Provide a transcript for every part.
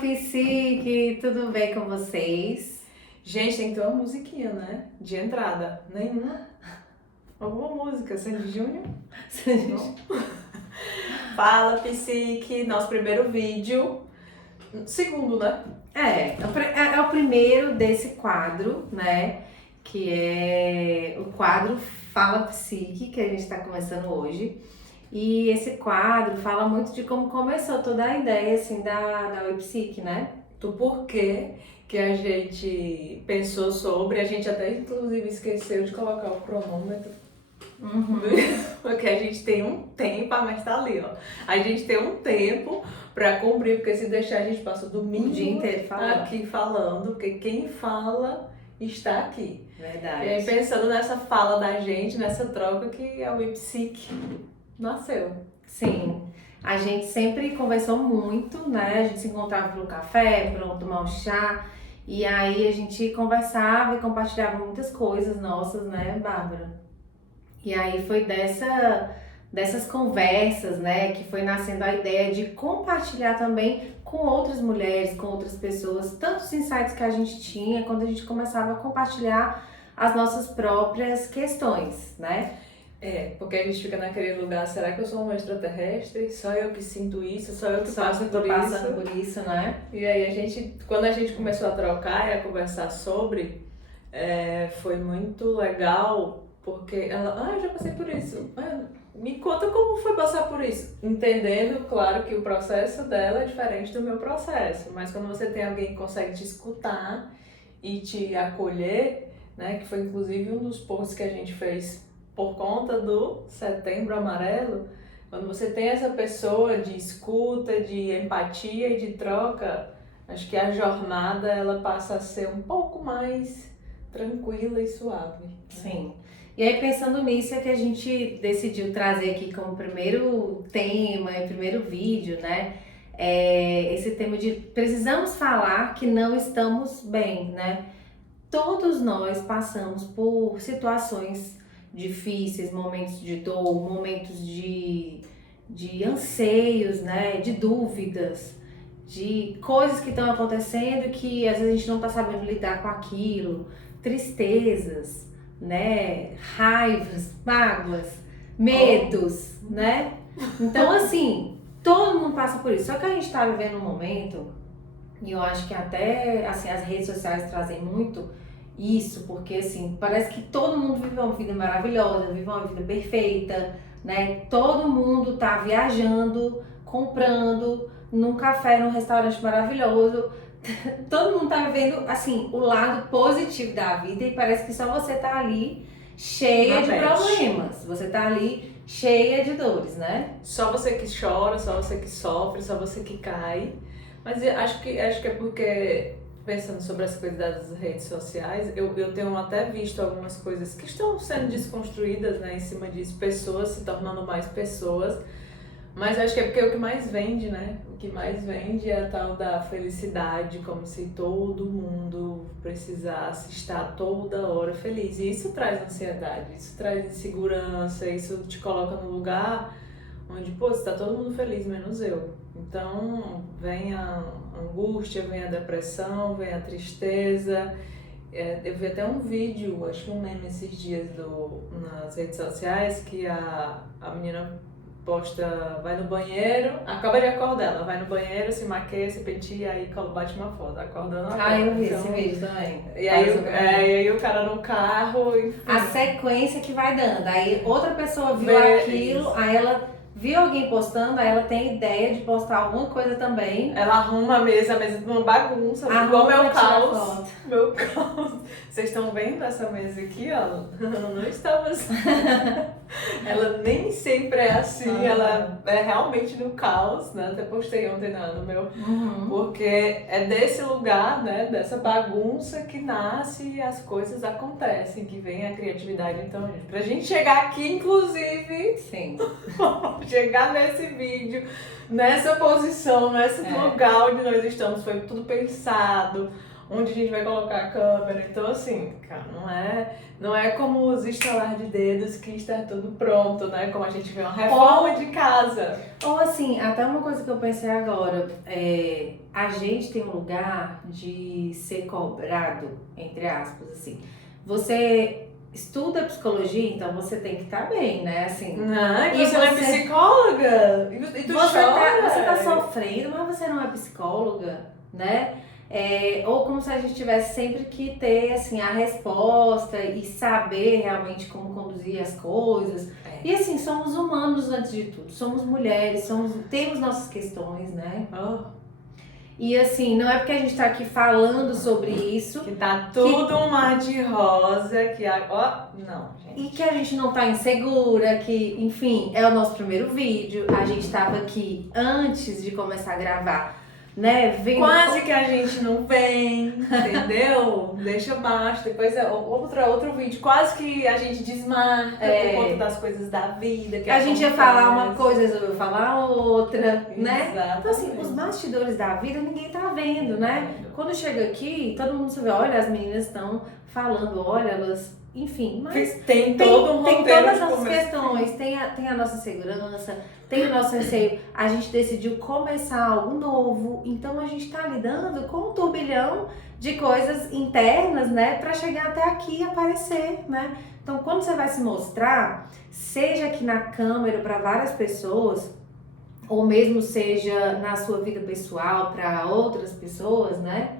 Psique, tudo bem com vocês? Gente, tem que ter uma musiquinha, né? De entrada. Nenhuma. Alguma música, Sandy Júnior? Não? Fala, Psique, nosso primeiro vídeo. Segundo, né? É o primeiro desse quadro, né? Que é o quadro Fala Psique, que a gente está começando hoje. E esse quadro fala muito de como começou toda a ideia, assim, da Webpsique, né? Do porquê que a gente pensou sobre, a gente até inclusive esqueceu de colocar o cronômetro. Porque a gente tem um tempo, mas tá ali, ó. A gente tem um tempo pra cumprir, porque se deixar a gente passa o domingo O dia inteiro falando. aqui falando, porque quem fala está aqui. Verdade. E aí pensando nessa fala da gente, nessa troca que a Webpsique nasceu. Sim, a gente sempre conversou muito, né? A gente se encontrava pelo café, para tomar um chá. E aí a gente conversava e compartilhava muitas coisas nossas, né, Bárbara? E aí foi dessas conversas, né, que foi nascendo a ideia de compartilhar também com outras mulheres, com outras pessoas, tantos insights que a gente tinha quando a gente começava a compartilhar as nossas próprias questões, né? Porque a gente fica naquele lugar, será que eu sou um extraterrestre? Só eu que sinto isso? Só eu que Só passo que tô por passando isso? por isso, né? E aí quando a gente começou a trocar e a conversar sobre, foi muito legal, porque ela, eu já passei por isso. Me conta como foi passar por isso. Entendendo, claro, que o processo dela é diferente do meu processo, mas quando você tem alguém que consegue te escutar e te acolher, né, que foi inclusive um dos posts que a gente fez por conta do Setembro Amarelo, quando você tem essa pessoa de escuta, de empatia e de troca, acho que a jornada ela passa a ser um pouco mais tranquila e suave. Sim. E aí pensando nisso é que a gente decidiu trazer aqui como primeiro tema e primeiro vídeo, né? Esse tema de precisamos falar que não estamos bem, né? Todos nós passamos por situações difíceis, momentos de dor, momentos de anseios, né? De dúvidas, de coisas que estão acontecendo que às vezes a gente não está sabendo lidar com aquilo, tristezas, né? Raivas, mágoas, medos, né? Então, assim, todo mundo passa por isso. Só que a gente está vivendo um momento, e eu acho que até assim, as redes sociais trazem muito isso, porque assim, parece que todo mundo vive uma vida maravilhosa, vive uma vida perfeita, né? Todo mundo tá viajando, comprando, num café, num restaurante maravilhoso. Todo mundo tá vivendo, assim, o lado positivo da vida e parece que só você tá ali cheia de problemas. Você tá ali cheia de dores, né? Só você que chora, só você que sofre, só você que cai. Mas eu acho que é porque, pensando sobre as coisas das redes sociais, eu tenho até visto algumas coisas que estão sendo desconstruídas, né, em cima disso, pessoas se tornando mais pessoas. Mas acho que é porque o que mais vende, né? O que mais vende é a tal da felicidade, como se todo mundo precisasse estar toda hora feliz. E isso traz ansiedade, isso traz insegurança, isso te coloca no lugar onde, pô, está todo mundo feliz, menos eu. Então, vem a angústia, vem a depressão, vem a tristeza. Eu vi até um vídeo, acho que um meme esses dias nas redes sociais, que a menina posta, vai no banheiro, acaba de acordar, ela vai no banheiro, se maquia, se penteia, aí bate uma foto, acordando agora. Eu vi esse vídeo também. E aí o cara no carro, enfim. A sequência que vai dando, aí outra pessoa viu aquilo, isso. aí ela viu alguém postando, aí ela tem ideia de postar alguma coisa também. Ela arruma a mesa de uma bagunça, igual meu caos. Meu caos. Vocês estão vendo essa mesa aqui, ó? Não estamos. Ela nem sempre é assim, ela é realmente no caos, né? Até postei ontem no meu. Porque é desse lugar, né? Dessa bagunça que nasce e as coisas acontecem, que vem a criatividade. Então, pra gente chegar aqui, inclusive, sim, chegar nesse vídeo, nessa posição, nesse lugar onde nós estamos, foi tudo pensado. onde a gente vai colocar a câmera. Então, assim, cara, não é como os estalar de dedos que está tudo pronto, né? Como a gente vê uma reforma de casa. Ou assim, até uma coisa que eu pensei agora, a gente tem um lugar de ser cobrado, entre aspas, assim. Você estuda psicologia, então você tem que estar bem, né? Assim, Não, e você não é psicóloga? E tu chora? Você tá sofrendo, mas você não é psicóloga, né? Ou como se a gente tivesse sempre que ter assim, a resposta e saber realmente como conduzir as coisas. E assim, somos humanos antes de tudo, somos mulheres, temos nossas questões, né? E assim, não é porque a gente tá aqui falando sobre isso que tá tudo um mar de rosa, não, gente. E que a gente não tá insegura, que, enfim, é o nosso primeiro vídeo. A gente tava aqui antes de começar a gravar, né? Quase que a gente não vem, entendeu? Deixa baixo, depois é outro vídeo. Quase que a gente desmarca por conta das coisas da vida. Que a gente ia falar uma coisa, resolveu falar outra, né? Exatamente. Então, assim, os bastidores da vida ninguém tá vendo, né? Quando chega aqui, todo mundo se vê, olha, as meninas estão falando, olha, elas. Enfim, mas tem todo um roteiro. Tem todas as nossas questões, tem a nossa segurança, tem o nosso receio. A gente decidiu começar algo novo, então a gente tá lidando com um turbilhão de coisas internas, né, pra chegar até aqui e aparecer, né? Então, quando você vai se mostrar, seja aqui na câmera para várias pessoas, ou mesmo seja na sua vida pessoal para outras pessoas, né?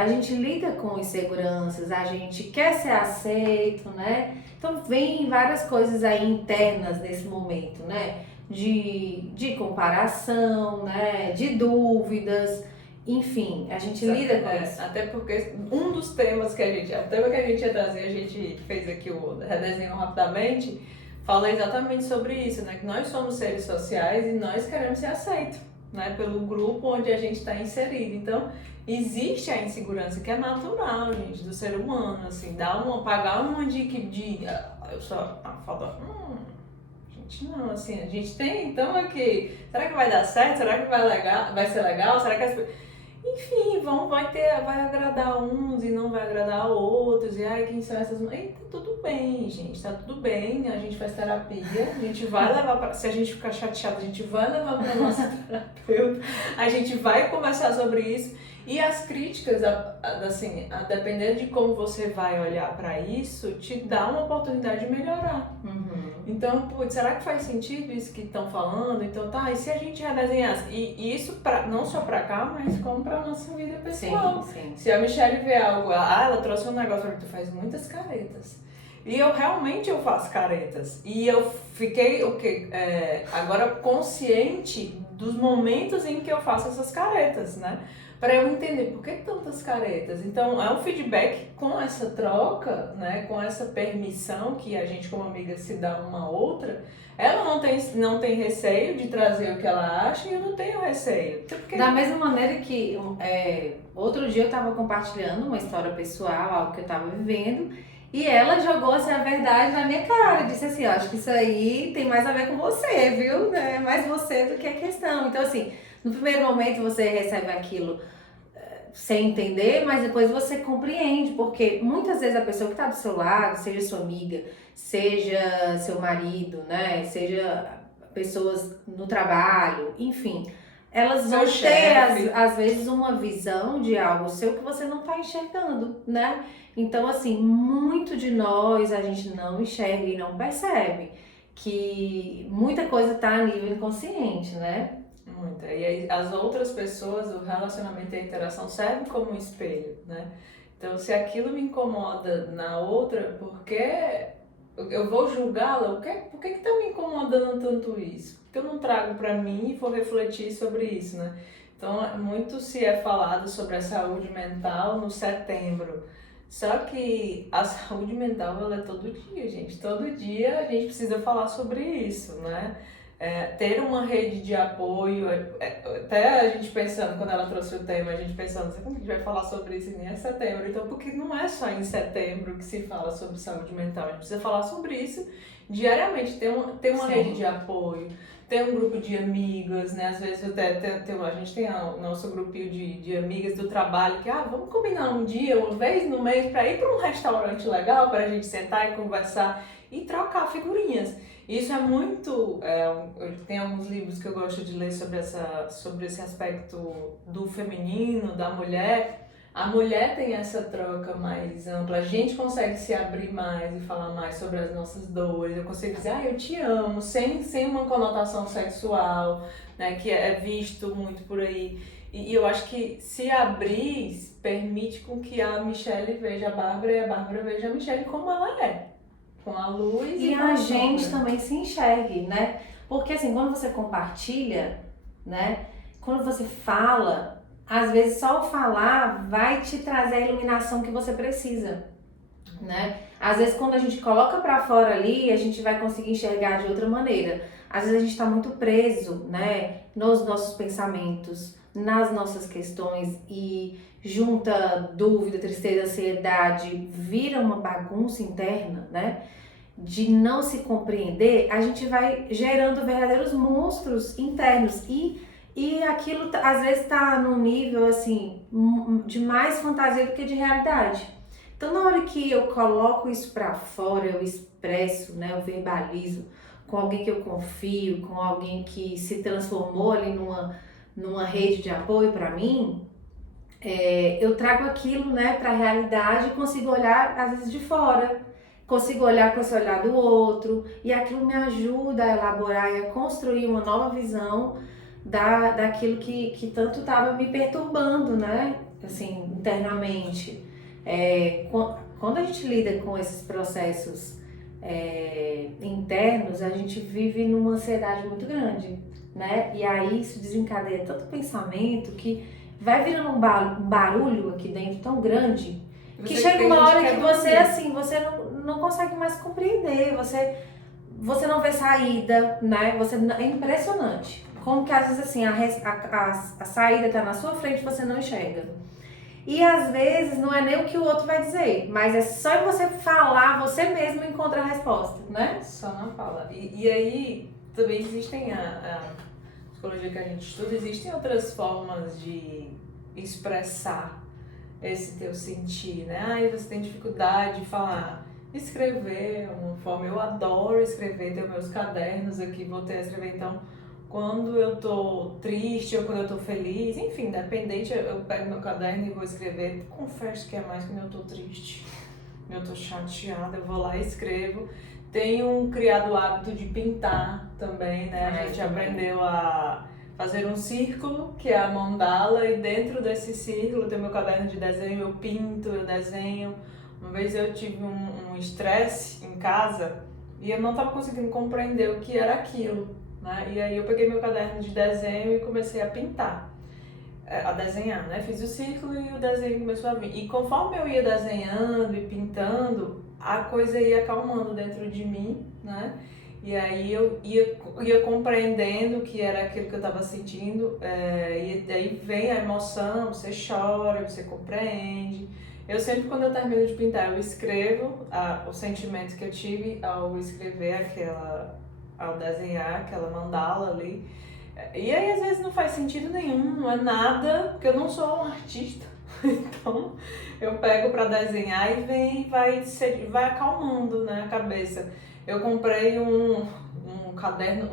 A gente lida com inseguranças, a gente quer ser aceito, né? Então vem várias coisas aí internas nesse momento, né? De comparação, né? De dúvidas, enfim, a gente lida com isso. Até porque um dos temas que a gente ia trazer, a gente fez aqui o redesenho rapidamente, fala exatamente sobre isso, né? Que nós somos seres sociais e nós queremos ser aceitos, né? Pelo grupo onde a gente está inserido. Então, existe a insegurança que é natural, gente, do ser humano, assim, pagar uma eu sou a falta, gente, não, assim, a gente tem, então aqui, será que vai dar certo? Será que vai ser legal? Será que enfim, vai agradar uns e não vai agradar outros, e quem são essas... E tá tudo bem, gente, tá tudo bem, a gente faz terapia, a gente vai levar se a gente ficar chateado, a gente vai levar pra nossa terapeuta, a gente vai conversar sobre isso, e as críticas, assim, a depender de como você vai olhar pra isso, te dá uma oportunidade de melhorar. Então, será que faz sentido isso que estão falando? Então, e se a gente redesenhasse? E isso não só pra cá, mas como pra nossa vida pessoal. Sim. Se a Michelle vê algo, ela trouxe um negócio pra mim, tu faz muitas caretas. E eu faço caretas. E eu fiquei, agora consciente dos momentos em que eu faço essas caretas, né? Para eu entender por que tantas caretas. Então, é um feedback com essa troca, né, com essa permissão que a gente como amiga se dá uma outra. Ela não tem receio de trazer o que ela acha e eu não tenho receio. Da mesma maneira que outro dia eu estava compartilhando uma história pessoal, algo que eu estava vivendo, e ela jogou assim, a verdade na minha cara. Disse assim, acho que isso aí tem mais a ver com você, viu? É mais você do que a questão. Então, assim, no primeiro momento você recebe aquilo sem entender, mas depois você compreende, porque muitas vezes a pessoa que está do seu lado, seja sua amiga, seja seu marido, né, seja pessoas no trabalho, enfim, elas vão ter às vezes uma visão de algo seu que você não está enxergando, né? Então, assim, muito de nós a gente não enxerga e não percebe que muita coisa está a nível inconsciente, né? Muita. E aí, as outras pessoas, o relacionamento e a interação servem como um espelho, né? Então, se aquilo me incomoda na outra, por que eu vou julgá-la? Por que tá me incomodando tanto isso? Por que eu não trago para mim e vou refletir sobre isso, né? Então, muito se é falado sobre a saúde mental no setembro. Só que a saúde mental, ela é todo dia, gente. Todo dia a gente precisa falar sobre isso, né? Ter uma rede de apoio, até a gente pensando, quando ela trouxe o tema, a gente pensando, como a gente vai falar sobre isso em setembro? Então, porque não é só em setembro que se fala sobre saúde mental, a gente precisa falar sobre isso diariamente, ter uma rede de apoio, ter um grupo de amigas, né? Às vezes até a gente tem o nosso grupinho de amigas do trabalho que, vamos combinar um dia, uma vez no mês, para ir para um restaurante legal, para a gente sentar e conversar e trocar figurinhas. Isso é muito... tem alguns livros que eu gosto de ler sobre esse aspecto do feminino, da mulher. A mulher tem essa troca mais ampla, a gente consegue se abrir mais e falar mais sobre as nossas dores. Eu consigo dizer, eu te amo, sem uma conotação sexual, né, que é visto muito por aí. E eu acho que se abrir permite com que a Michelle veja a Bárbara e a Bárbara veja a Michelle como ela é, com a luz e a gente também se enxergue, né? Porque assim, quando você compartilha, né, quando você fala, às vezes só o falar vai te trazer a iluminação que você precisa, né? Às vezes quando a gente coloca pra fora ali, a gente vai conseguir enxergar de outra maneira. Às vezes a gente tá muito preso, né, nos nossos pensamentos, nas nossas questões e junta dúvida, tristeza, ansiedade, vira uma bagunça interna, né? De não se compreender, a gente vai gerando verdadeiros monstros internos e aquilo às vezes está num nível assim de mais fantasia do que de realidade. Então na hora que eu coloco isso para fora, eu expresso, né, eu verbalizo com alguém que eu confio, com alguém que se transformou ali numa rede de apoio para mim, eu trago aquilo, né, para a realidade e consigo olhar às vezes de fora. Consigo olhar com esse olhar do outro e aquilo me ajuda a elaborar e a construir uma nova visão daquilo que tanto estava me perturbando, né? Assim, internamente. Quando a gente lida com esses processos internos, a gente vive numa ansiedade muito grande, né? E aí isso desencadeia tanto pensamento que vai virando um barulho aqui dentro tão grande que chega uma hora que você, assim, você não consegue mais compreender, você não vê saída, né? É impressionante. Como que às vezes assim, a saída tá na sua frente e você não enxerga. E às vezes não é nem o que o outro vai dizer, mas é só você falar, você mesmo encontra a resposta, né? Só não fala. E aí também existem a psicologia que a gente estuda, existem outras formas de expressar esse teu sentir, né? Você tem dificuldade de falar, escrever, uma forma, eu adoro escrever, tenho meus cadernos aqui, voltei a escrever, então quando eu tô triste ou quando eu tô feliz, enfim, independente, eu pego meu caderno e vou escrever. Confesso que é mais quando eu tô triste, quando eu tô chateada, eu vou lá e escrevo. Tenho criado o hábito de pintar também, né? A gente aprendeu a fazer um círculo, que é a mandala, e dentro desse círculo tem meu caderno de desenho, eu pinto, eu desenho. Uma vez eu tive um estresse em casa e eu não estava conseguindo compreender o que era aquilo, né? E aí eu peguei meu caderno de desenho e comecei a pintar, a desenhar, né? Fiz o círculo e o desenho começou a vir. E conforme eu ia desenhando e pintando, a coisa ia acalmando dentro de mim, né? E aí eu ia compreendendo o que era aquilo que eu estava sentindo, e daí vem a emoção, você chora, você compreende. Eu sempre, quando eu termino de pintar, eu escrevo o sentimento que eu tive ao escrever ao desenhar aquela mandala ali. E aí às vezes não faz sentido nenhum, não é nada, porque eu não sou um artista. Então eu pego para desenhar e vai acalmando, né, a cabeça. Eu comprei um caderno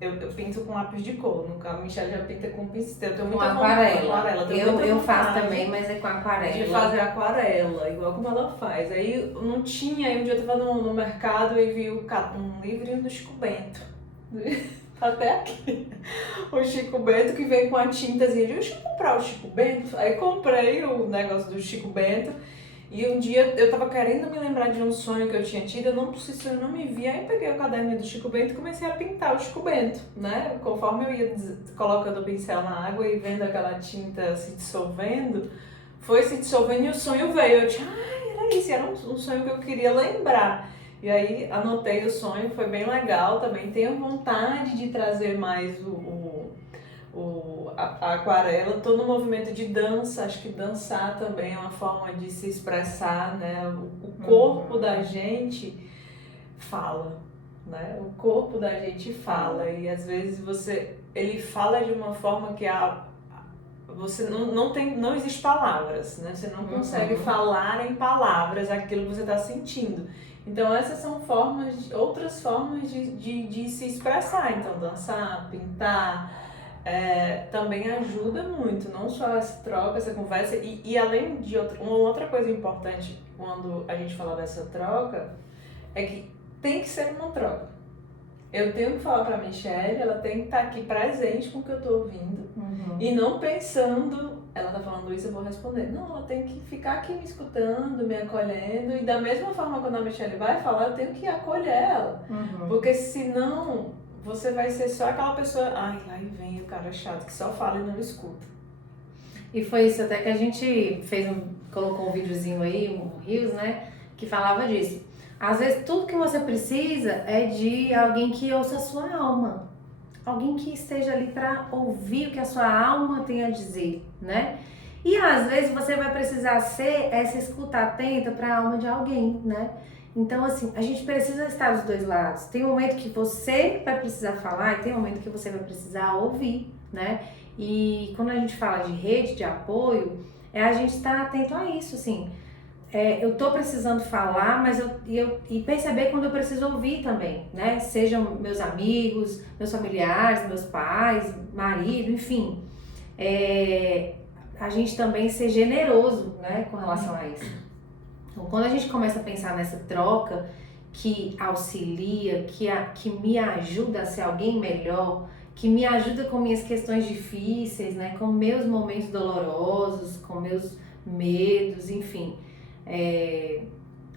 eu pinto com lápis de cor, a Michelle já pinta com pincel. Eu tenho muita aquarela. Eu faço também, mas é com aquarela. De fazer aquarela, igual como ela faz. Aí não tinha, aí um dia eu tava no mercado e vi um livrinho do Chico Bento. Até aqui. O Chico Bento que vem com a tintazinha. Deixa eu comprar o Chico Bento. Aí comprei o negócio do Chico Bento. E um dia eu tava querendo me lembrar de um sonho que eu tinha tido, eu não me vi, aí peguei o caderno do Chico Bento e comecei a pintar o Chico Bento, né? Conforme eu ia colocando o pincel na água e vendo aquela tinta se dissolvendo, foi se dissolvendo e o sonho veio. Eu disse, era isso, era um sonho que eu queria lembrar. E aí anotei o sonho, foi bem legal também. Tenho vontade de trazer mais a aquarela. Estou no movimento de dança, acho que dançar também é uma forma de se expressar, né? O corpo da gente fala. né? O corpo da gente fala e às vezes ele fala de uma forma que você não existe palavras, né? Você não consegue falar em palavras aquilo que você está sentindo. Então essas são outras formas de se expressar. Então dançar, pintar, também ajuda muito, não só essa troca, essa conversa. E além de uma outra coisa importante quando a gente fala dessa troca, é que tem que ser uma troca. Eu tenho que falar pra Michelle, ela tem que estar aqui presente com o que eu tô ouvindo. E não pensando, ela tá falando isso, eu vou responder. Não, ela tem que ficar aqui me escutando, me acolhendo. E da mesma forma, quando a Michelle vai falar, eu tenho que acolher ela. Porque senão, você vai ser só aquela pessoa... Ai, aí vem o cara chato que só fala e não escuta. E foi isso até que a gente colocou um videozinho aí, um Reels, né? Que falava disso. Às vezes tudo que você precisa é de alguém que ouça a sua alma. Alguém que esteja ali para ouvir o que a sua alma tem a dizer, né? E às vezes você vai precisar ser essa escuta atenta para a alma de alguém, né? Então assim, a gente precisa estar dos dois lados. Tem um momento que você vai precisar falar e tem um momento que você vai precisar ouvir, né? E quando a gente fala de rede de apoio, a gente estar atento a isso, assim. Eu tô precisando falar, mas e perceber quando eu preciso ouvir também, né? Sejam meus amigos, meus familiares, meus pais, marido, enfim. A gente também ser generoso, né, com relação a isso. Então, quando a gente começa a pensar nessa troca que auxilia, que me ajuda a ser alguém melhor, que me ajuda com minhas questões difíceis, né, com meus momentos dolorosos, com meus medos, enfim.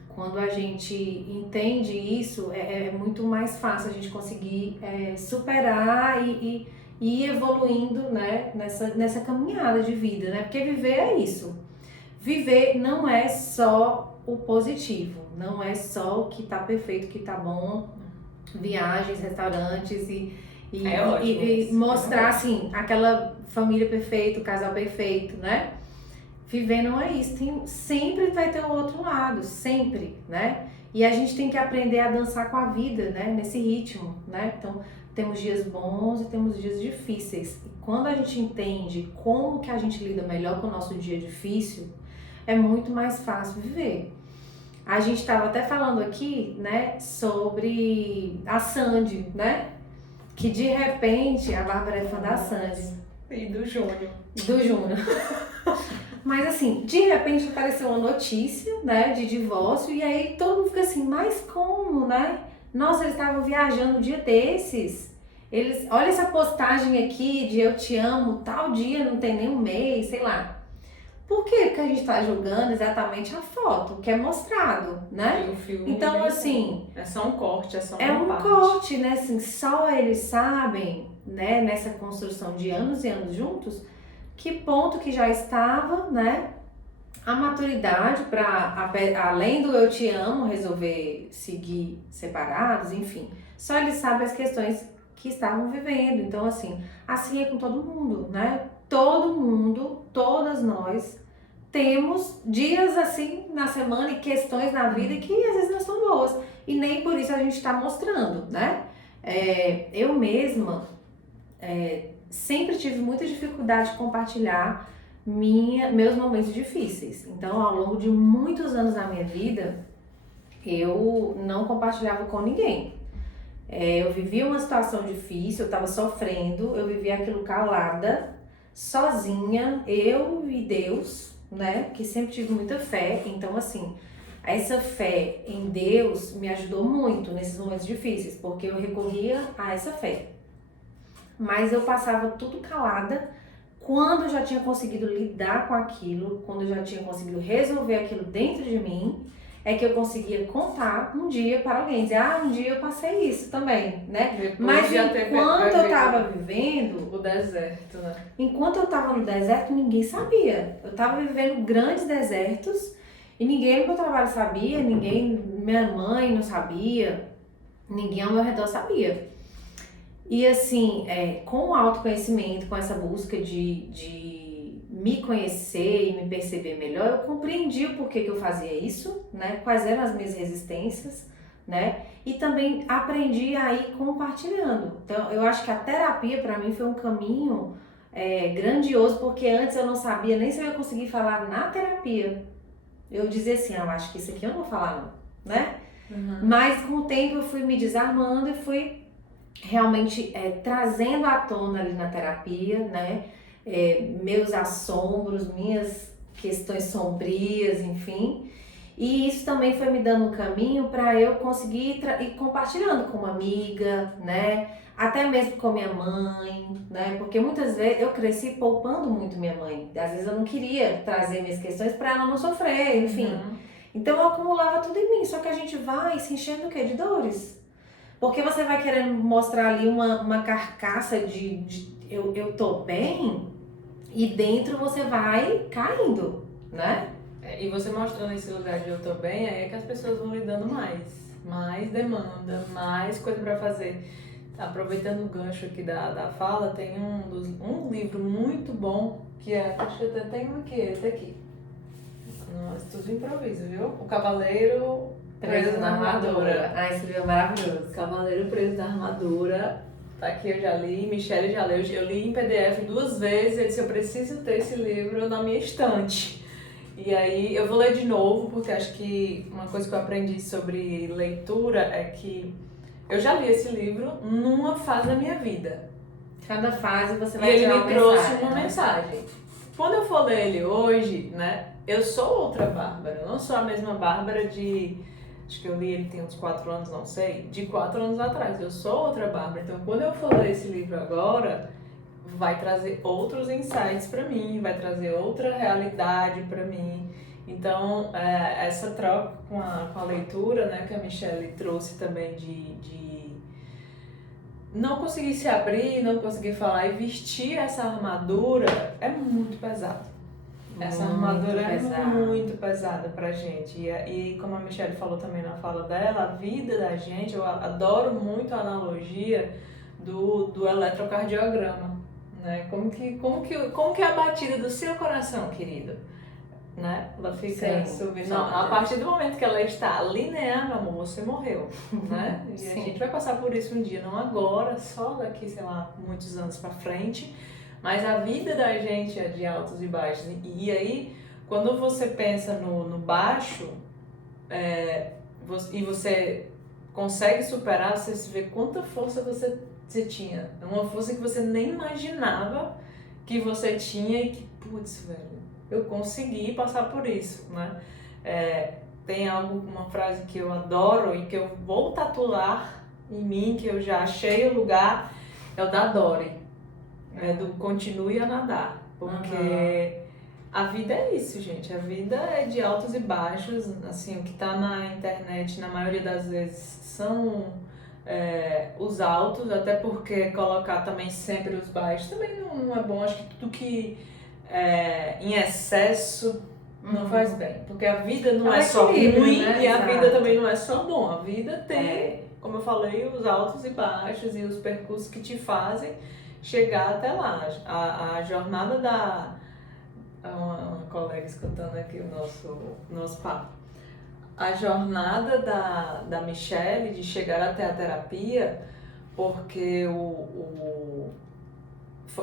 Quando a gente entende isso, é muito mais fácil a gente conseguir superar e ir evoluindo, né, nessa caminhada de vida, né? Porque viver é isso. Viver não é só o positivo, não é só o que tá perfeito, o que tá bom, viagens, restaurantes e mostrar assim, aquela família perfeita, o casal perfeito, né? Viver não é isso, sempre vai ter o outro lado, sempre, né? E a gente tem que aprender a dançar com a vida, né? Nesse ritmo, né? Então, temos dias bons e temos dias difíceis. E quando a gente entende como que a gente lida melhor com o nosso dia difícil, é muito mais fácil viver. A gente estava até falando aqui, né, sobre a Sandy, né? Que de repente, a Bárbara é fã da Sandy. E do Júnior. Do Júnior. Mas assim, de repente apareceu uma notícia, né, de divórcio, e aí todo mundo fica assim, mas como, né? Nossa, eles estavam viajando um dia desses. Olha essa postagem aqui de eu te amo, tal dia, não tem nem um mês, sei lá. Por quê? Porque a gente tá julgando exatamente a foto, o que é mostrado, né? Então, assim... É só um corte, é só uma parte. É um parte. corte, né? Assim, só eles sabem, né, nessa construção de anos e anos juntos, que ponto que já estava, né, a maturidade para, além do eu te amo, resolver seguir separados, enfim. Só eles sabem as questões que estavam vivendo. Então, assim é com todo mundo, né? Todo mundo, todas nós, temos dias assim na semana e questões na vida que às vezes não são boas. E nem por isso a gente está mostrando, né? Eu mesma... sempre tive muita dificuldade de compartilhar meus momentos difíceis. Então, ao longo de muitos anos da minha vida, eu não compartilhava com ninguém. Eu vivia uma situação difícil, eu estava sofrendo, eu vivia aquilo calada, sozinha, eu e Deus, né? Que sempre tive muita fé. Então, assim, essa fé em Deus me ajudou muito nesses momentos difíceis, porque eu recorria a essa fé. Mas eu passava tudo calada. Quando eu já tinha conseguido lidar com aquilo, quando eu já tinha conseguido resolver aquilo dentro de mim, é que eu conseguia contar um dia para alguém, dizer, um dia eu passei isso também, né? Depois mas enquanto eu tava vivendo o deserto, né? Enquanto eu tava no deserto, ninguém sabia. Eu tava vivendo grandes desertos e ninguém no meu trabalho sabia, minha mãe não sabia, ninguém ao meu redor sabia. E assim, com o autoconhecimento, com essa busca de me conhecer e me perceber melhor, eu compreendi o porquê que eu fazia isso, né? Quais eram as minhas resistências, né? E também aprendi a ir compartilhando. Então, eu acho que a terapia para mim foi um caminho grandioso, porque antes eu não sabia nem se eu ia conseguir falar na terapia. Eu dizia assim, eu acho que isso aqui eu não vou falar não, né? Mas com o tempo eu fui me desarmando e fui realmente trazendo à tona ali na terapia, né? Meus assombros, minhas questões sombrias, enfim. E isso também foi me dando um caminho para eu conseguir ir compartilhando com uma amiga, né? Até mesmo com minha mãe, né? Porque muitas vezes eu cresci poupando muito minha mãe. Às vezes eu não queria trazer minhas questões para ela não sofrer, enfim. Então eu acumulava tudo em mim. Só que a gente vai se enchendo o quê? De dores. Porque você vai querendo mostrar ali uma carcaça de eu tô bem e dentro você vai caindo, né? E você mostrando esse lugar de eu tô bem, aí é que as pessoas vão lhe dando mais demanda, mais coisa pra fazer. Aproveitando o gancho aqui da fala, tem um livro muito bom, que acho que eu até tenho aqui, esse aqui. Nossa, tudo improviso, viu? O Cavaleiro Preso na Armadura. Ah, esse livro é maravilhoso. Cavaleiro Preso na Armadura. Tá aqui, eu já li, Michelle já leu. Eu li em PDF 2 vezes, eu disse, eu preciso ter esse livro na minha estante. E aí eu vou ler de novo, porque acho que uma coisa que eu aprendi sobre leitura é que eu já li esse livro numa fase da minha vida. Cada fase você vai e ele tirar me trouxe mensagem, uma mensagem. Quando eu for ler ele hoje, né, eu sou outra Bárbara. Eu não sou a mesma Bárbara de... Acho que eu li ele tem uns 4 anos, não sei. De 4 anos atrás. Eu sou outra Bárbara. Então quando eu for ler esse livro agora, vai trazer outros insights para mim, vai trazer outra realidade para mim. Então, essa troca com a leitura, né, que a Michelle trouxe também de não conseguir se abrir, não conseguir falar e vestir essa armadura é muito pesado. Essa armadura é muito pesada pra gente. E como a Michelle falou também na fala dela, a vida da gente, eu adoro muito a analogia do eletrocardiograma. Né? Como que é a batida do seu coração, querido? Né? Ela fica subindo. Não, a partir do momento que ela está linear, meu amor, você morreu. Né? E a gente vai passar por isso um dia, não agora, só daqui, sei lá, muitos anos pra frente. Mas a vida da gente é de altos e baixos. E aí, quando você pensa no baixo, e você consegue superar, você se vê quanta força você tinha. É uma força que você nem imaginava que você tinha e que, putz, velho, eu consegui passar por isso, né? Tem uma frase que eu adoro e que eu vou tatuar em mim, que eu já achei o lugar, é o da Dory. Do continue a nadar. Porque a vida é isso, gente. A vida é de altos e baixos. Assim, o que tá na internet, na maioria das vezes, são os altos, até porque colocar também sempre os baixos também não é bom. Acho que tudo que em excesso não faz bem. Porque a vida não é só ruim, né? E a vida também não é só bom. A vida tem, como eu falei, os altos e baixos e os percursos que te fazem chegar até lá. A jornada uma colega escutando aqui o nosso papo. A jornada da Michelle de chegar até a terapia, porque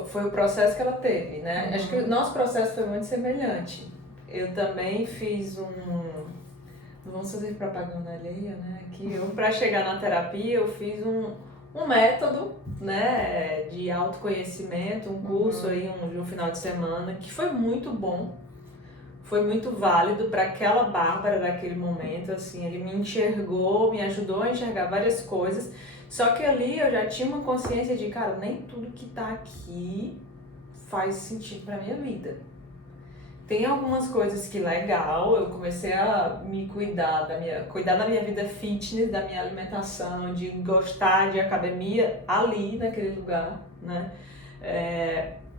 foi o processo que ela teve, né? Acho que o nosso processo foi muito semelhante. Eu também fiz não vamos fazer propaganda alheia, né? Que para chegar na terapia, eu fiz um método, né, de autoconhecimento, um curso aí de um final de semana, que foi muito bom, foi muito válido para aquela Bárbara daquele momento, assim, ele me enxergou, me ajudou a enxergar várias coisas, só que ali eu já tinha uma consciência de, cara, nem tudo que tá aqui faz sentido pra minha vida. Tem algumas coisas que legal, eu comecei a me cuidar da minha vida fitness, da minha alimentação, de gostar de academia ali naquele lugar, né?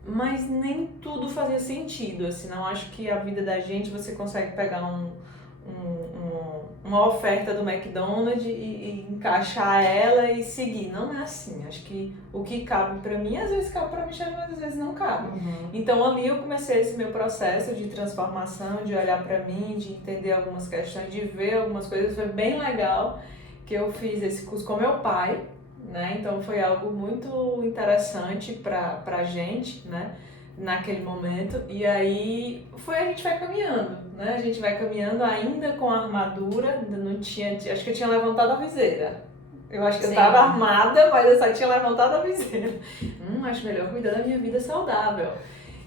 Mas nem tudo fazia sentido, assim, não acho que a vida da gente você consegue pegar uma oferta do McDonald's e encaixar ela e seguir. Não é assim. Acho que o que cabe pra mim, às vezes cabe pra Michelle, mas às vezes não cabe. Então ali eu comecei esse meu processo de transformação, de olhar pra mim, de entender algumas questões, de ver algumas coisas. Foi bem legal. que eu fiz esse curso com meu pai, né? Então foi algo muito interessante pra gente, né? Naquele momento. E aí a gente vai caminhando, né? A gente vai caminhando ainda com a armadura, ainda não tinha, acho que eu tinha levantado a viseira. Eu acho que eu tava armada, mas eu só tinha levantado a viseira. Acho melhor cuidar da minha vida saudável.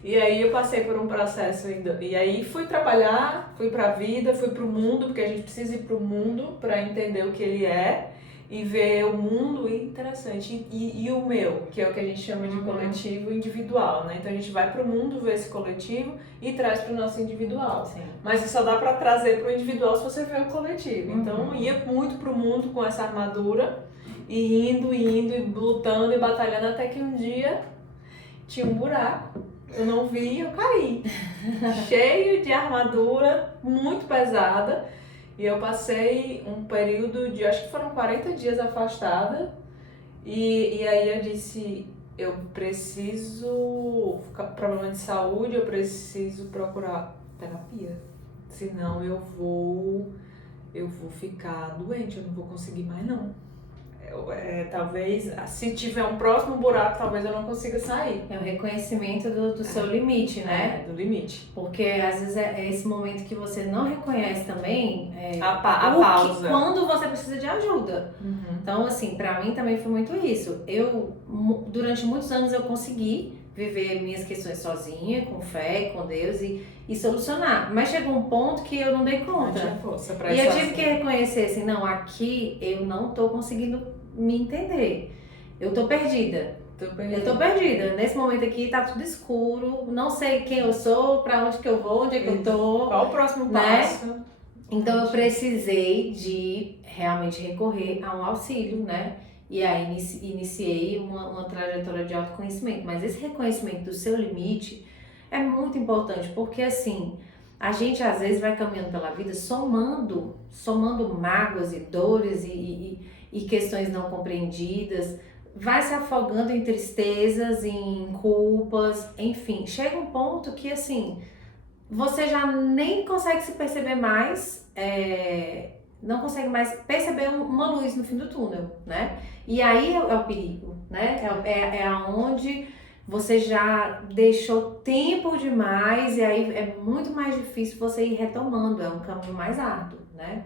E aí eu passei por um processo ainda. E aí fui trabalhar, fui pra vida, fui pro mundo, porque a gente precisa ir pro mundo pra entender o que ele é e ver o mundo interessante. E o meu, que é o que a gente chama de coletivo individual, né? Então a gente vai pro mundo ver esse coletivo e traz pro nosso individual. Sim. Mas só dá pra trazer pro individual se você ver o coletivo. Então ia muito pro mundo com essa armadura e indo, e lutando e batalhando até que um dia tinha um buraco. Eu não vi, eu caí. Cheio de armadura, muito pesada. E eu passei um período de, acho que foram 40 dias afastada. E aí eu disse, eu preciso, problema de saúde, eu preciso procurar terapia. Senão eu vou ficar doente, eu não vou conseguir mais não. Talvez, se tiver um próximo buraco, talvez eu não consiga sair. É o reconhecimento do seu limite, né? Do limite. Porque às vezes é esse momento que você não reconhece também a pausa. Quando você precisa de ajuda. Então, assim, pra mim também foi muito isso. Durante muitos anos eu consegui viver minhas questões sozinha, com fé, com Deus e solucionar. Mas chegou um ponto que eu não dei conta. Não tinha força pra e eu tive que reconhecer assim, não, aqui eu não tô conseguindo me entender. Eu tô perdida. Eu tô perdida. Nesse momento aqui tá tudo escuro, não sei quem eu sou, pra onde que eu vou, onde é que eu tô. Qual o próximo passo? Né? Então eu precisei de realmente recorrer a um auxílio, né? E aí iniciei uma trajetória de autoconhecimento. Mas esse reconhecimento do seu limite é muito importante, porque assim, a gente às vezes vai caminhando pela vida somando mágoas e dores e questões não compreendidas, vai se afogando em tristezas, em culpas, enfim. Chega um ponto que assim, você já nem consegue se perceber mais, não consegue mais perceber uma luz no fim do túnel, né? E aí é o perigo, né? É aonde você já deixou tempo demais e aí é muito mais difícil você ir retomando, é um caminho mais árduo, né?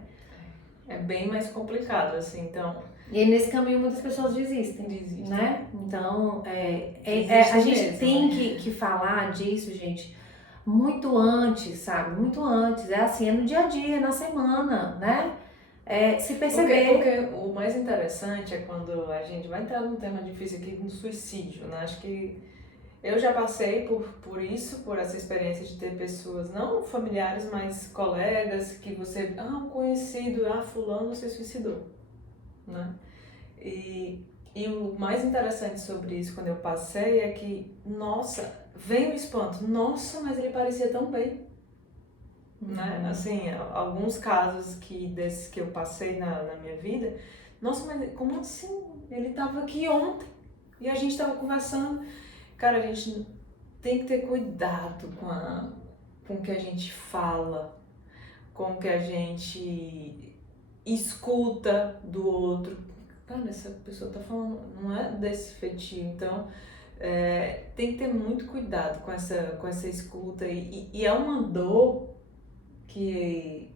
É bem mais complicado, assim, então... E aí, nesse caminho muitas pessoas desistem. Né? Então, a gente mesmo, tem né? que falar disso, gente, muito antes, sabe? Muito antes. É assim, é no dia a dia, na semana, né? Se perceber. Porque o mais interessante é quando a gente vai entrar num tema difícil aqui, no suicídio, né? Acho que eu já passei por isso, por essa experiência de ter pessoas, não familiares, mas colegas, que você, um conhecido, fulano se suicidou, né? E o mais interessante sobre isso, quando eu passei, é que, nossa, vem o espanto, nossa, mas ele parecia tão bem, né? Assim, alguns casos desses que eu passei na minha vida, nossa, mas como assim? Ele tava aqui ontem e a gente tava conversando. Cara, a gente tem que ter cuidado com o que a gente fala, com o que a gente escuta do outro. Cara, essa pessoa tá falando, não é desse feitio, então tem que ter muito cuidado com essa escuta e é uma dor que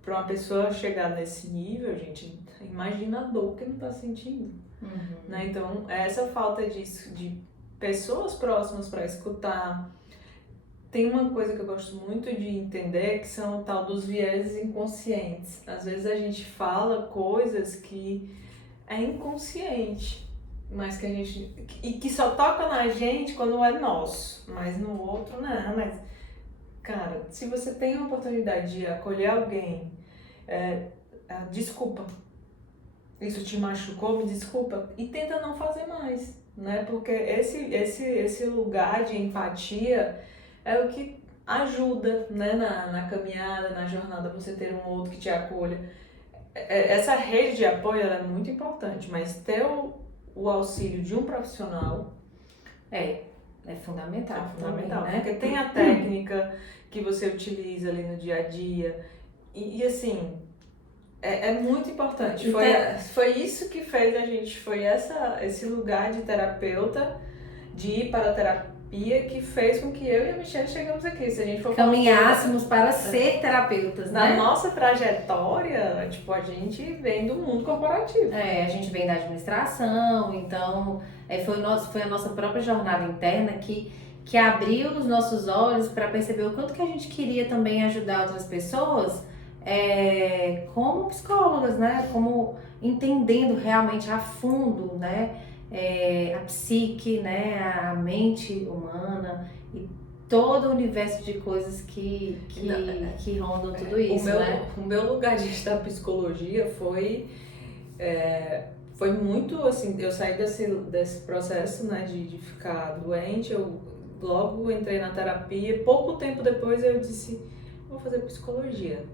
para uma pessoa chegar nesse nível, gente, imagina a dor que não tá sentindo, né? Então, essa falta disso, de pessoas próximas para escutar. Tem uma coisa que eu gosto muito de entender, que são o tal dos vieses inconscientes. Às vezes a gente fala coisas que é inconsciente, mas que a gente... e que só toca na gente quando é nosso, mas no outro não. Mas, cara, se você tem a oportunidade de acolher alguém, desculpa, isso te machucou, me desculpa, e tenta não fazer mais, né? Porque esse lugar de empatia é o que ajuda, né, na caminhada, na jornada, você ter um outro que te acolha. Essa rede de apoio ela é muito importante, mas ter o auxílio de um profissional é fundamental. É fundamental, também, né? Porque tem a técnica que você utiliza ali no dia a dia e assim, É muito importante. Então, Foi isso que fez a gente, foi esse lugar de terapeuta, de ir para a terapia, que fez com que eu e a Michelle chegamos aqui. Se a gente for falar caminhássemos para ser terapeutas, na né? nossa trajetória, tipo, a gente vem do mundo corporativo. A gente vem da administração, então foi a nossa própria jornada interna que abriu os nossos olhos para perceber o quanto que a gente queria também ajudar outras pessoas como psicólogas, né? Como entendendo realmente a fundo, né? A psique, né? A mente humana e todo o universo de coisas que rondam tudo isso, né? O meu lugar de estar psicologia foi muito assim, eu saí desse processo, né, de ficar doente, eu logo entrei na terapia, pouco tempo depois eu disse, vou fazer psicologia.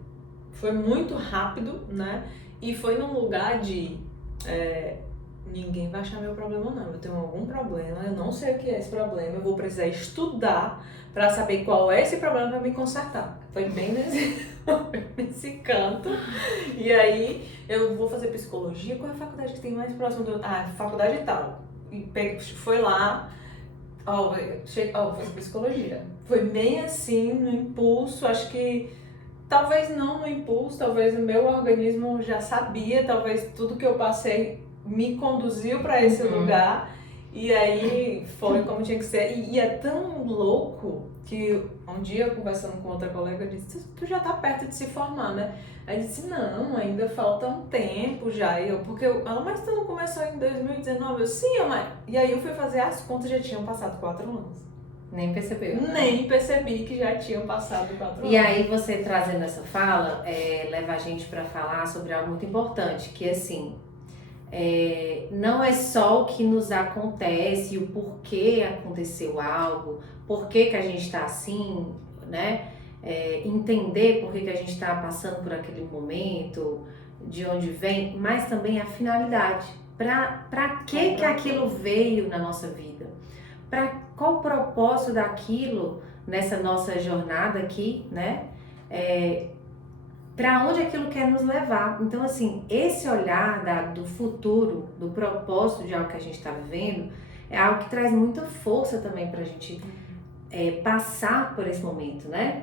Foi muito rápido, né, e foi num lugar de ninguém vai achar meu problema não, eu tenho algum problema, eu não sei o que é esse problema, eu vou precisar estudar para saber qual é esse problema para me consertar. Foi bem nesse canto. E aí eu vou fazer psicologia, qual é a faculdade que tem mais próximo do... faculdade tal. E foi lá, vou fazer psicologia. Foi bem assim, no impulso, acho que talvez não no impulso, talvez o meu organismo já sabia, talvez tudo que eu passei me conduziu para esse lugar. E aí foi como tinha que ser. E é tão louco que um dia, conversando com outra colega, eu disse, tu já tá perto de se formar, né? Aí disse, não, ainda falta um tempo já. Ela, mas tu não começou em 2019? Eu, sim, mãe. E aí eu fui fazer as contas, já tinham passado 4 anos. Nem percebeu. Né? Nem percebi que já tinham passado 4 anos. E aí você trazendo essa fala, leva a gente para falar sobre algo muito importante, que assim... não é só o que nos acontece, o porquê aconteceu algo, por que a gente está assim, né? Entender por que a gente está passando por aquele momento, de onde vem, mas também a finalidade. Para que aquilo veio na nossa vida? Qual o propósito daquilo nessa nossa jornada aqui, né? Para onde aquilo quer nos levar. Então, assim, esse olhar do futuro, do propósito de algo que a gente está vivendo, é algo que traz muita força também para a gente passar por esse momento, né?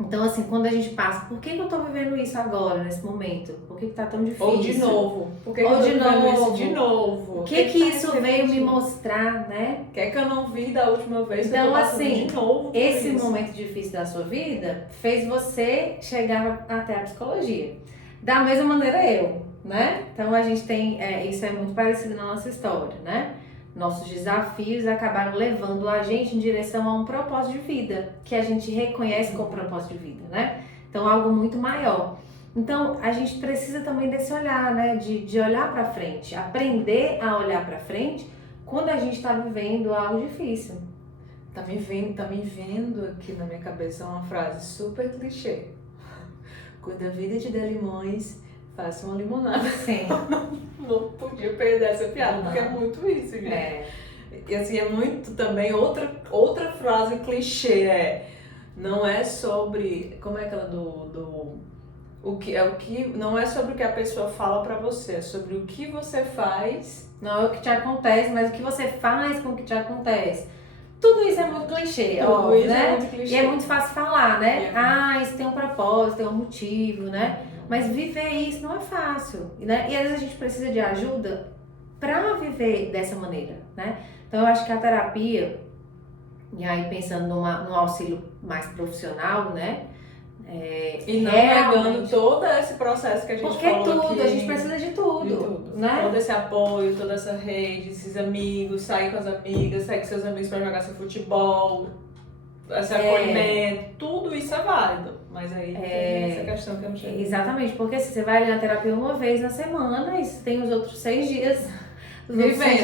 Então, assim, quando a gente passa, por que eu tô vivendo isso agora, nesse momento? Por que tá tão difícil? Ou de novo. Por que Ou eu tô de vivendo novo. isso de novo? O que isso veio me mostrar, né? O que é que eu não vi da última vez que eu Então, tô passando assim, de novo? Esse momento difícil da sua vida fez você chegar até a psicologia. Da mesma maneira eu, né? Então, a gente tem, isso é muito parecido na nossa história, né? Nossos desafios acabaram levando a gente em direção a um propósito de vida, que a gente reconhece como propósito de vida, né? Então, algo muito maior. Então, a gente precisa também desse olhar, né? De olhar para frente, aprender a olhar para frente quando a gente está vivendo algo difícil. Tá me vendo aqui na minha cabeça uma frase super clichê. Quando a vida te der limões, faça uma limonada. Sim. Não podia perder essa piada, porque é muito isso, gente. E assim, é muito também, outra frase clichê não é sobre, como é aquela não é sobre o que a pessoa fala pra você, é sobre o que você faz. Não é o que te acontece, mas o que você faz com o que te acontece. Tudo isso é muito clichê, óbvio, né? É muito clichê. E é muito fácil falar, né? Isso tem um propósito, tem um motivo, né? Mas viver isso não é fácil, né? E às vezes a gente precisa de ajuda para viver dessa maneira, né? Então eu acho que a terapia, e aí pensando num auxílio mais profissional, né? E não negando todo esse processo que a gente falou aqui. Porque a gente precisa de tudo, né? Todo esse apoio, toda essa rede, esses amigos, sair com as amigas, sair com seus amigos para jogar seu futebol, esse acolhimento, tudo isso é válido. Mas aí tem essa questão que eu não tinha. Exatamente, porque se você vai na terapia uma vez na semana, e você tem os outros 6 dias,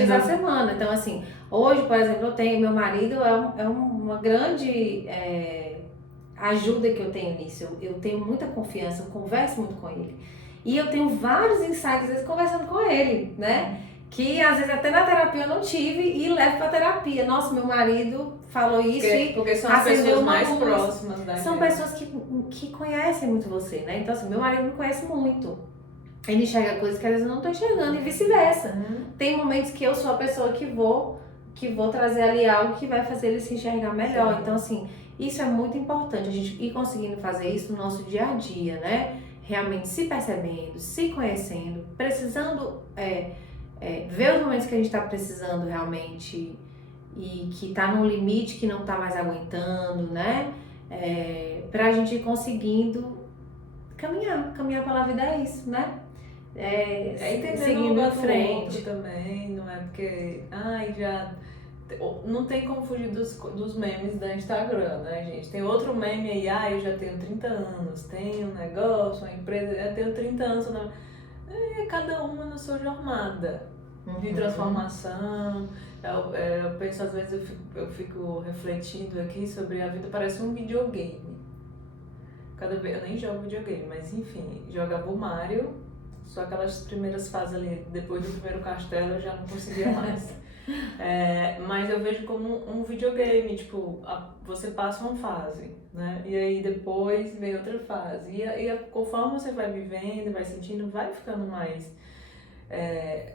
da semana. Então, assim, hoje, por exemplo, meu marido é uma grande ajuda que eu tenho nisso. Eu tenho muita confiança, eu converso muito com ele. E eu tenho vários insights, às vezes, conversando com ele, né? Que às vezes até na terapia eu não tive e levo pra terapia. Nossa, meu marido falou isso porque são as pessoas mais próximas da São pessoas que conhecem muito você, né? Então, assim, meu marido me conhece muito. ele enxerga coisas que elas não estão enxergando e vice-versa. Tem momentos que eu sou a pessoa que vou trazer ali algo que vai fazer ele se enxergar melhor. Sim. Então, assim, isso é muito importante, a gente ir conseguindo fazer isso no nosso dia a dia, né? Realmente se percebendo, se conhecendo, precisando ver os momentos que a gente está precisando realmente e que tá num limite que não tá mais aguentando, né? Pra gente ir conseguindo caminhar pela vida é isso, né? Entendendo o Seguindo lugar em do frente. outro também, não é porque, já... Não tem como fugir dos memes da Instagram, né, gente? Tem outro meme aí, eu já tenho 30 anos, tenho um negócio, uma empresa, eu tenho 30 anos, não. Cada uma na sua jornada de transformação. Eu penso, às vezes, eu fico refletindo aqui sobre a vida, parece um videogame. Cada vez, eu nem jogo videogame, mas enfim, jogava o Mario, só aquelas primeiras fases ali, depois do primeiro castelo eu já não conseguia mais. Mas eu vejo como um videogame, tipo, você passa uma fase, né? E aí depois vem outra fase. Conforme você vai vivendo, vai sentindo, vai ficando mais...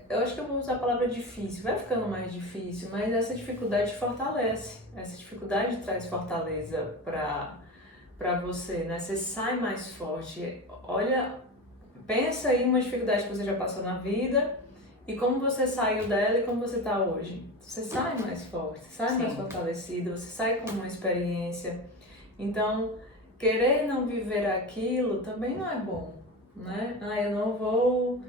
eu acho que eu vou usar a palavra difícil, vai ficando mais difícil, mas essa dificuldade fortalece. Essa dificuldade traz fortaleza pra você, né? Você sai mais forte. Olha, pensa aí uma dificuldade que você já passou na vida e como você saiu dela e como você está hoje. Você sai mais forte, você sai mais fortalecido, você sai com uma experiência. Então, querer não viver aquilo também não é bom, né? Eu não vou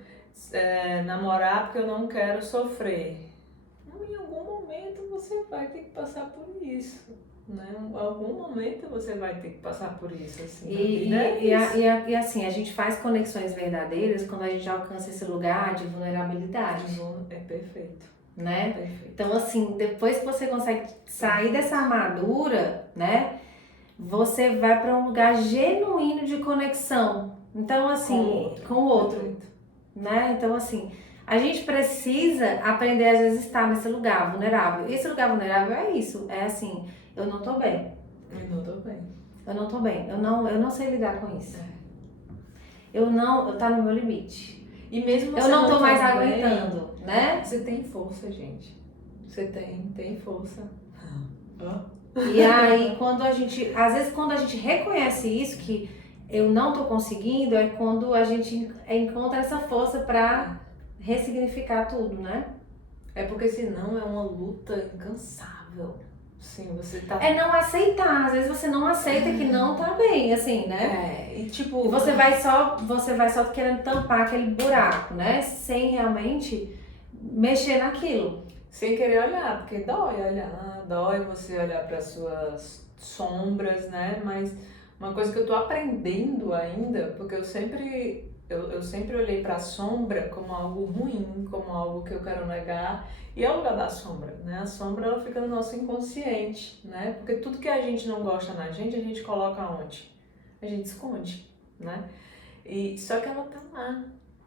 namorar porque eu não quero sofrer. Em algum momento você vai ter que passar por isso. Né? Em algum momento você vai ter que passar por isso, assim. E assim, a gente faz conexões verdadeiras quando a gente alcança esse lugar de vulnerabilidade. É perfeito. Né? Perfeito. Então, assim, depois que você consegue sair dessa armadura, né? Você vai para um lugar genuíno de conexão. Então, assim, com o outro. Né? Então, assim, a gente precisa aprender, às vezes, a estar nesse lugar vulnerável. E esse lugar vulnerável é isso. É assim, eu não tô bem. Eu não tô bem. Eu não tô bem. Eu não sei lidar com isso. Eu tá no meu limite. E mesmo eu não tô mais aguentando, né? Você tem força, gente. Você tem força. E aí, às vezes quando a gente reconhece isso, que eu não tô conseguindo, é quando a gente encontra essa força pra ressignificar tudo, né? É porque senão é uma luta incansável. Sim, você tá... É não aceitar, às vezes você não aceita que não tá bem, assim, né? E tipo... E você vai só querendo tampar aquele buraco, né? Sem realmente mexer naquilo. Sem querer olhar, porque dói você olhar para suas sombras, né? Mas uma coisa que eu tô aprendendo ainda, porque eu sempre olhei para a sombra como algo ruim, como algo que eu quero negar, e é o lugar da sombra, né? A sombra, ela fica no nosso inconsciente, né? Porque tudo que a gente não gosta na gente, a gente coloca onde? A gente esconde, né? Só que ela tá lá.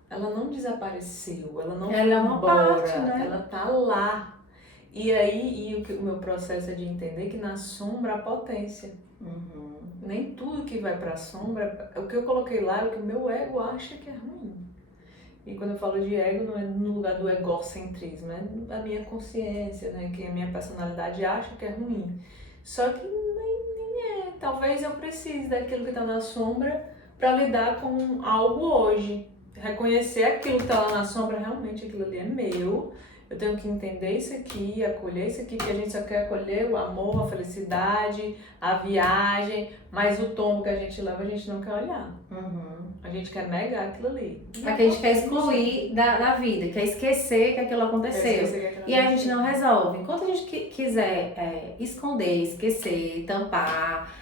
Ela não desapareceu, ela não foi embora, parte, né? Ela tá lá. E aí, o meu processo é de entender que na sombra há potência. Nem tudo que vai pra sombra, o que eu coloquei lá é o que o meu ego acha que é ruim. E quando eu falo de ego, não é no lugar do egocentrismo, é da minha consciência, né? Que a minha personalidade acha que é ruim. Só que nem é. Talvez eu precise daquilo que tá na sombra pra lidar com algo hoje. Reconhecer aquilo que tá lá na sombra, realmente aquilo ali é meu. Eu tenho que entender isso aqui, acolher isso aqui, porque a gente só quer acolher o amor, a felicidade, a viagem, mas o tombo que a gente leva a gente não quer olhar. A gente quer negar aquilo ali. É que a gente quer excluir da vida, quer esquecer que aquilo aconteceu. E a gente não resolve. Enquanto a gente quiser esconder, esquecer, tampar,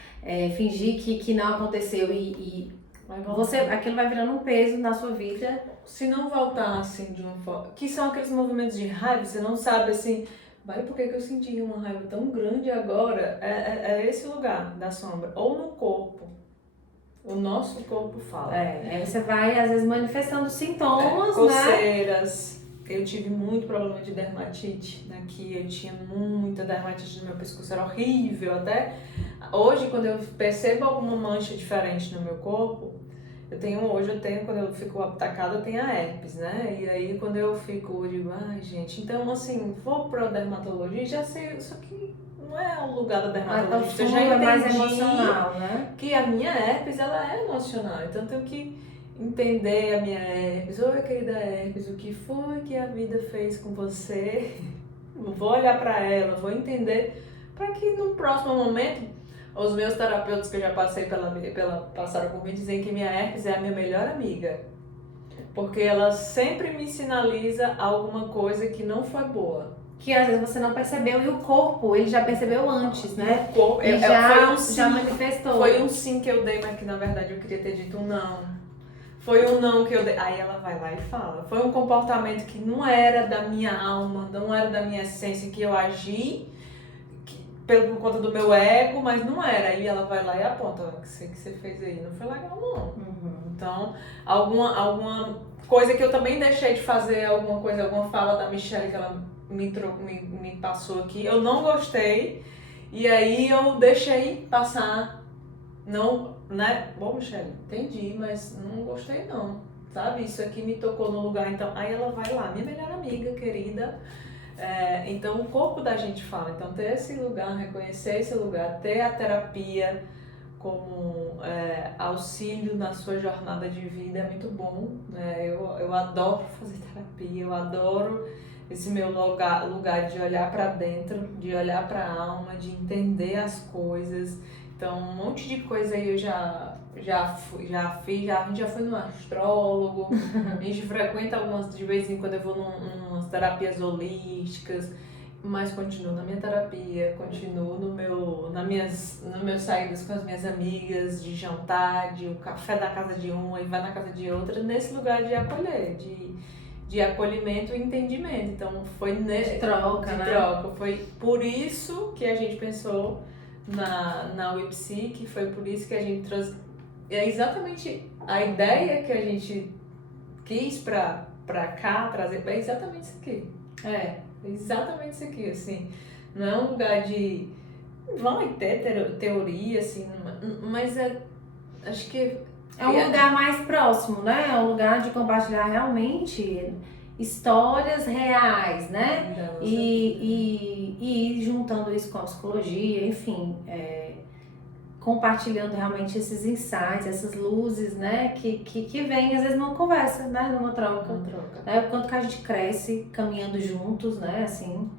fingir que não aconteceu aquilo vai virando um peso na sua vida. Se não voltar assim de uma forma... Que são aqueles movimentos de raiva, você não sabe assim... por que eu senti uma raiva tão grande agora? É esse lugar da sombra. Ou no corpo. O nosso corpo fala. Aí você vai, às vezes, manifestando sintomas, coceiras. Né? Eu tive muito problema de dermatite. Aqui eu tinha muita dermatite no meu pescoço. Era horrível. Até hoje, quando eu percebo alguma mancha diferente no meu corpo... quando eu fico atacada, eu tenho a herpes, né? E aí quando eu fico, eu digo, ai gente, então assim, vou pra dermatologia, já sei, isso aqui não é o lugar da dermatologista, eu já é mais entendi emocional, né? que a minha herpes, ela é emocional, então eu tenho que entender a minha herpes. Oi, querida herpes, o que foi que a vida fez com você? Vou olhar pra ela, vou entender, para que no próximo momento os meus terapeutas que eu já passei passaram por mim dizem que minha herpes é a minha melhor amiga. Porque ela sempre me sinaliza alguma coisa que não foi boa. Que às vezes você não percebeu e o corpo, ele já percebeu antes, né? O corpo, E já manifestou. Foi um sim que eu dei, mas que na verdade eu queria ter dito um não. Foi um não que eu dei. Aí ela vai lá e fala. Foi um comportamento que não era da minha alma, não era da minha essência, que eu agi por conta do meu ego, mas não era. Aí ela vai lá e aponta, o que você fez aí não foi legal não. Então, alguma coisa que eu também deixei de fazer, alguma fala da Michelle que ela me passou aqui, eu não gostei, e aí eu deixei passar, não, né? Bom, Michelle, entendi, mas não gostei não, sabe? Isso aqui me tocou no lugar, então, aí ela vai lá, minha melhor amiga, querida. Então o corpo da gente fala, então ter esse lugar, reconhecer esse lugar, ter a terapia como auxílio na sua jornada de vida é muito bom, né? Eu adoro fazer terapia, eu adoro esse meu lugar de olhar para dentro, de olhar para a alma, de entender as coisas. Então um monte de coisa aí eu já fiz, a gente já foi no astrólogo, a gente frequenta de vez em quando eu vou umas terapias holísticas, mas continuo na minha terapia, continuo nas minhas saídas com as minhas amigas, de jantar, de o café da casa de uma e vai na casa de outra, nesse lugar de acolher, de acolhimento e entendimento. Então foi de troca, né? troca. Foi por isso que a gente pensou na WePsy, que foi por isso que a gente trouxe. É exatamente a ideia que a gente quis pra cá trazer, é exatamente isso aqui. É exatamente isso aqui, assim. Não é um lugar de. Vai ter teoria, assim, mas acho que. É um lugar mais próximo, né? É um lugar de compartilhar realmente histórias reais, né? E ir juntando isso com a psicologia, enfim. Compartilhando realmente esses insights, essas luzes, né, que vem às vezes numa conversa, né, numa troca. Né, o quanto que a gente cresce caminhando juntos, né, assim,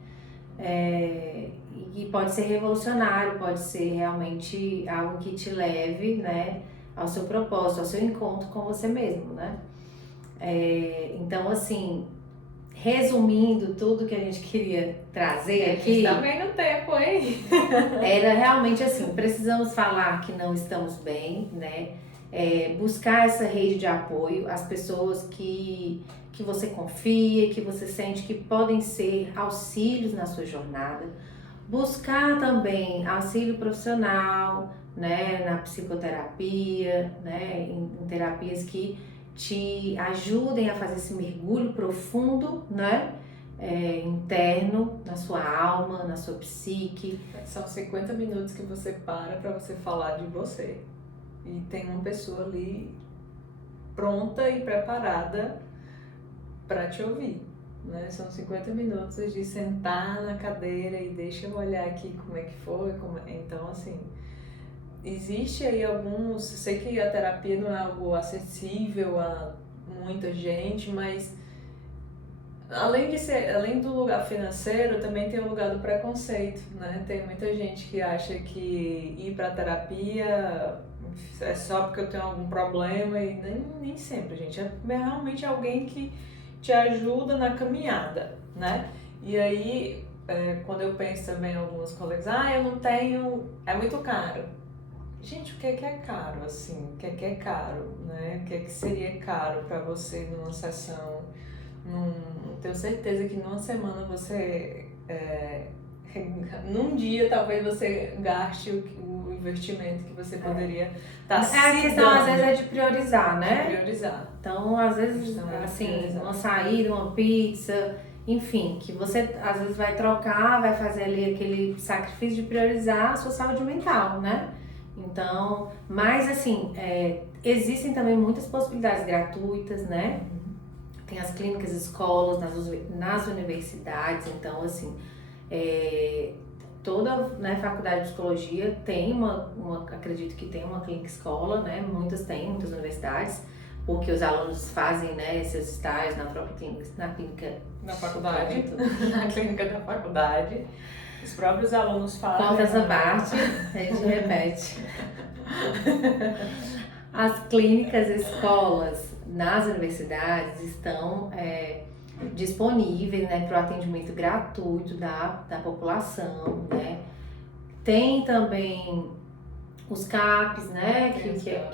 e pode ser revolucionário, pode ser realmente algo que te leve, né, ao seu propósito, ao seu encontro com você mesmo, né. Então, assim, resumindo tudo que a gente queria trazer aqui. Tá bem no tempo, hein? Era realmente assim, precisamos falar que não estamos bem, né? Buscar essa rede de apoio, as pessoas que você confia, que você sente que podem ser auxílios na sua jornada. Buscar também auxílio profissional, né? Na psicoterapia, né? Em terapias que te ajudem a fazer esse mergulho profundo, né? Interno, na sua alma, na sua psique. São 50 minutos que você para você falar de você. E tem uma pessoa ali pronta e preparada para te ouvir. Né? São 50 minutos de sentar na cadeira e deixa eu olhar aqui como é que foi. Então, assim, existe aí alguns... Sei que a terapia não é algo acessível a muita gente, mas além do lugar financeiro, também tem o lugar do preconceito, né? Tem muita gente que acha que ir para terapia é só porque eu tenho algum problema e nem sempre, gente. É realmente alguém que te ajuda na caminhada, né? E aí, quando eu penso também em algumas colegas, eu não tenho, é muito caro. Gente, o que é caro, assim? O que é caro, né? O que seria caro para você numa sessão? Tenho certeza que numa semana você, num dia talvez você gaste o investimento que você poderia estar se dando. A questão às vezes é de priorizar, né? De priorizar. Então, às vezes, assim, uma saída, uma pizza, enfim, que você às vezes vai trocar, vai fazer ali aquele sacrifício de priorizar a sua saúde mental, né? Então, mas assim, existem também muitas possibilidades gratuitas, né? Tem as clínicas, escolas, nas universidades, então assim, toda, né, faculdade de psicologia tem acredito que tem uma clínica escola, né? Muitas universidades, porque os alunos fazem, né, esses estágios na própria clínica, na faculdade, na clínica da faculdade. Os próprios alunos fazem. Corta essa parte, a gente repete. As clínicas, escolas, nas universidades estão disponíveis, né, para o atendimento gratuito da população, né? Tem também os CAPs, né,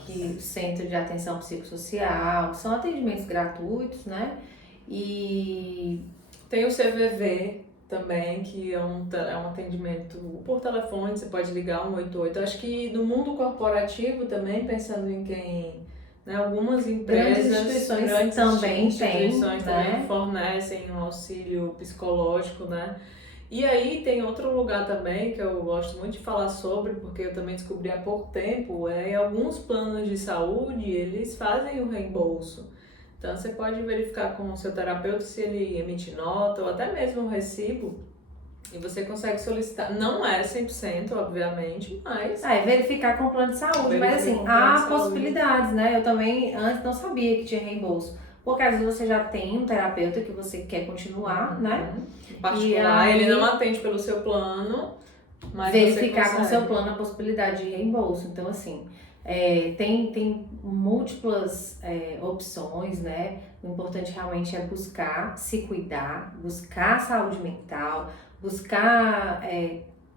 que Centro de Atenção Psicossocial, são atendimentos gratuitos, né? E tem o CVV também, que é um atendimento por telefone, você pode ligar 188. Eu acho que no mundo corporativo também, pensando em quem, né, algumas empresas, grandes instituições também né? fornecem um auxílio psicológico, né? E aí tem outro lugar também que eu gosto muito de falar sobre, porque eu também descobri há pouco tempo, em alguns planos de saúde, eles fazem o reembolso. Então, você pode verificar com o seu terapeuta se ele emite nota ou até mesmo um recibo e você consegue solicitar. Não é 100%, obviamente, mas... verificar com o plano de saúde, mas assim, há possibilidades, né? Eu também antes não sabia que tinha reembolso. Porque às vezes você já tem um terapeuta que você quer continuar, né? Em particular, aí, ele não atende pelo seu plano, mas verificar com o seu plano a possibilidade de reembolso. Então, assim... tem múltiplas opções, né? O importante realmente é buscar se cuidar, buscar saúde mental, buscar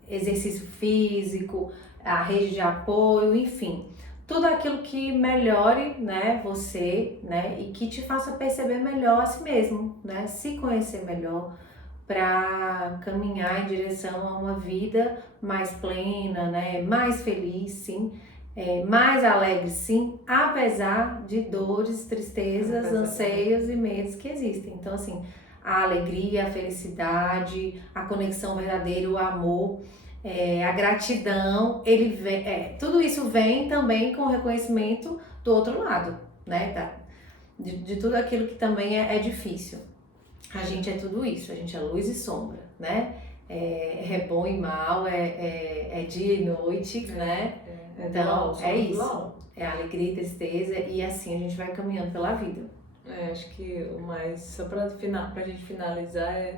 exercício físico, a rede de apoio, enfim. Tudo aquilo que melhore, né, você, né? E que te faça perceber melhor a si mesmo, né? Se conhecer melhor para caminhar em direção a uma vida mais plena, né? Mais feliz, sim. Mais alegre, sim, apesar de dores, tristezas, anseios e medos que existem. Então, assim, a alegria, a felicidade, a conexão verdadeira, o amor, a gratidão, tudo isso vem também com o reconhecimento do outro lado, né? De tudo aquilo que também é difícil. A gente é tudo isso, a gente é luz e sombra, né? É bom e mal, é dia e noite, né? Então, isso. É alegria e tristeza e assim a gente vai caminhando pela vida. Acho que o mais, só pra gente finalizar,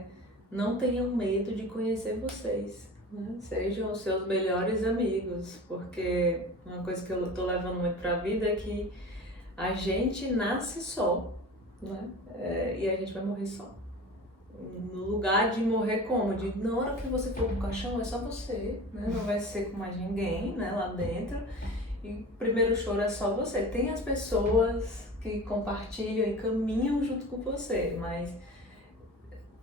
não tenham medo de conhecer vocês, né? Sejam os seus melhores amigos, porque uma coisa que eu tô levando muito pra vida é que a gente nasce só, né? E a gente vai morrer só. No lugar de morrer como? Na hora que você for pro caixão é só você, né? Não vai ser com mais ninguém, né, lá dentro. E o primeiro choro é só você. Tem as pessoas que compartilham e caminham junto com você, mas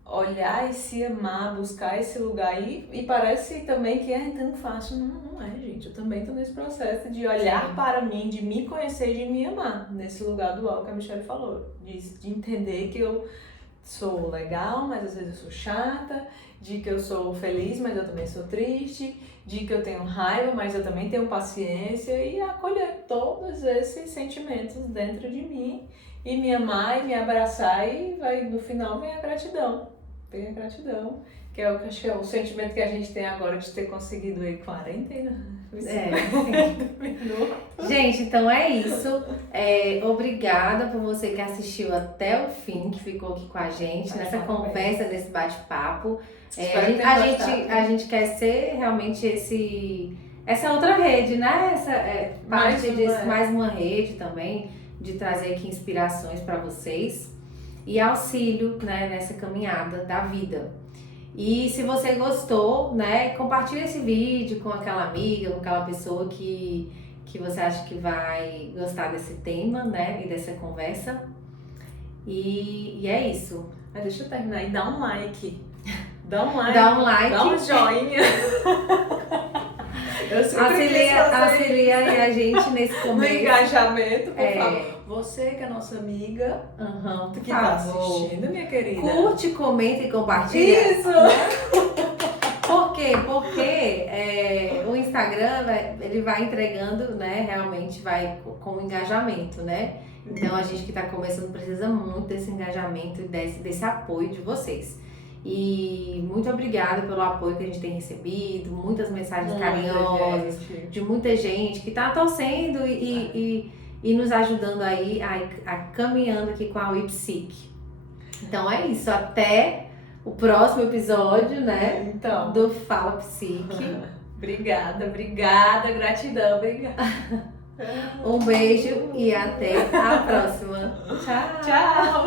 olhar e se amar, buscar esse lugar e parece também que é tão fácil. Não é, gente. Eu também tô nesse processo de olhar para mim, de me conhecer e de me amar. Nesse lugar dual que a Michelle falou. De entender que eu sou legal, mas às vezes eu sou chata, de que eu sou feliz, mas eu também sou triste, de que eu tenho raiva, mas eu também tenho paciência e acolher todos esses sentimentos dentro de mim e me amar e me abraçar e no final vem a gratidão. Vem a gratidão, que eu acho que é o sentimento que a gente tem agora de ter conseguido aí 40 minutos. Gente, então é isso. Obrigada por você que assistiu até o fim, que ficou aqui com a gente nessa conversa, nesse bate-papo. A gente quer ser realmente essa outra rede, né? Mais uma rede também, de trazer aqui inspirações para vocês e auxílio, né, nessa caminhada da vida. E se você gostou, né, compartilha esse vídeo com aquela amiga, com aquela pessoa que você acha que vai gostar desse tema, né, e dessa conversa. E é isso. Deixa eu terminar e dá um like. Dá um like. Dá um joinha. Auxilia aí a gente nesse começo. No engajamento, por favor. Você que é nossa amiga, que tá assistindo, minha querida. Curte, comenta e compartilha. Isso! Por quê? Porque o Instagram Instagram, ele vai entregando, né? Realmente vai com engajamento, né? Então a gente que está começando precisa muito desse engajamento e desse apoio de vocês. E muito obrigada pelo apoio que a gente tem recebido, muitas mensagens carinhosas, de muita gente que está torcendo e nos ajudando aí a caminhando aqui com a WePsique. Então é isso, até o próximo episódio, né? Então. Do Fala Psique. Obrigada, gratidão, obrigada. Um beijo e até a próxima. Tchau! Tchau!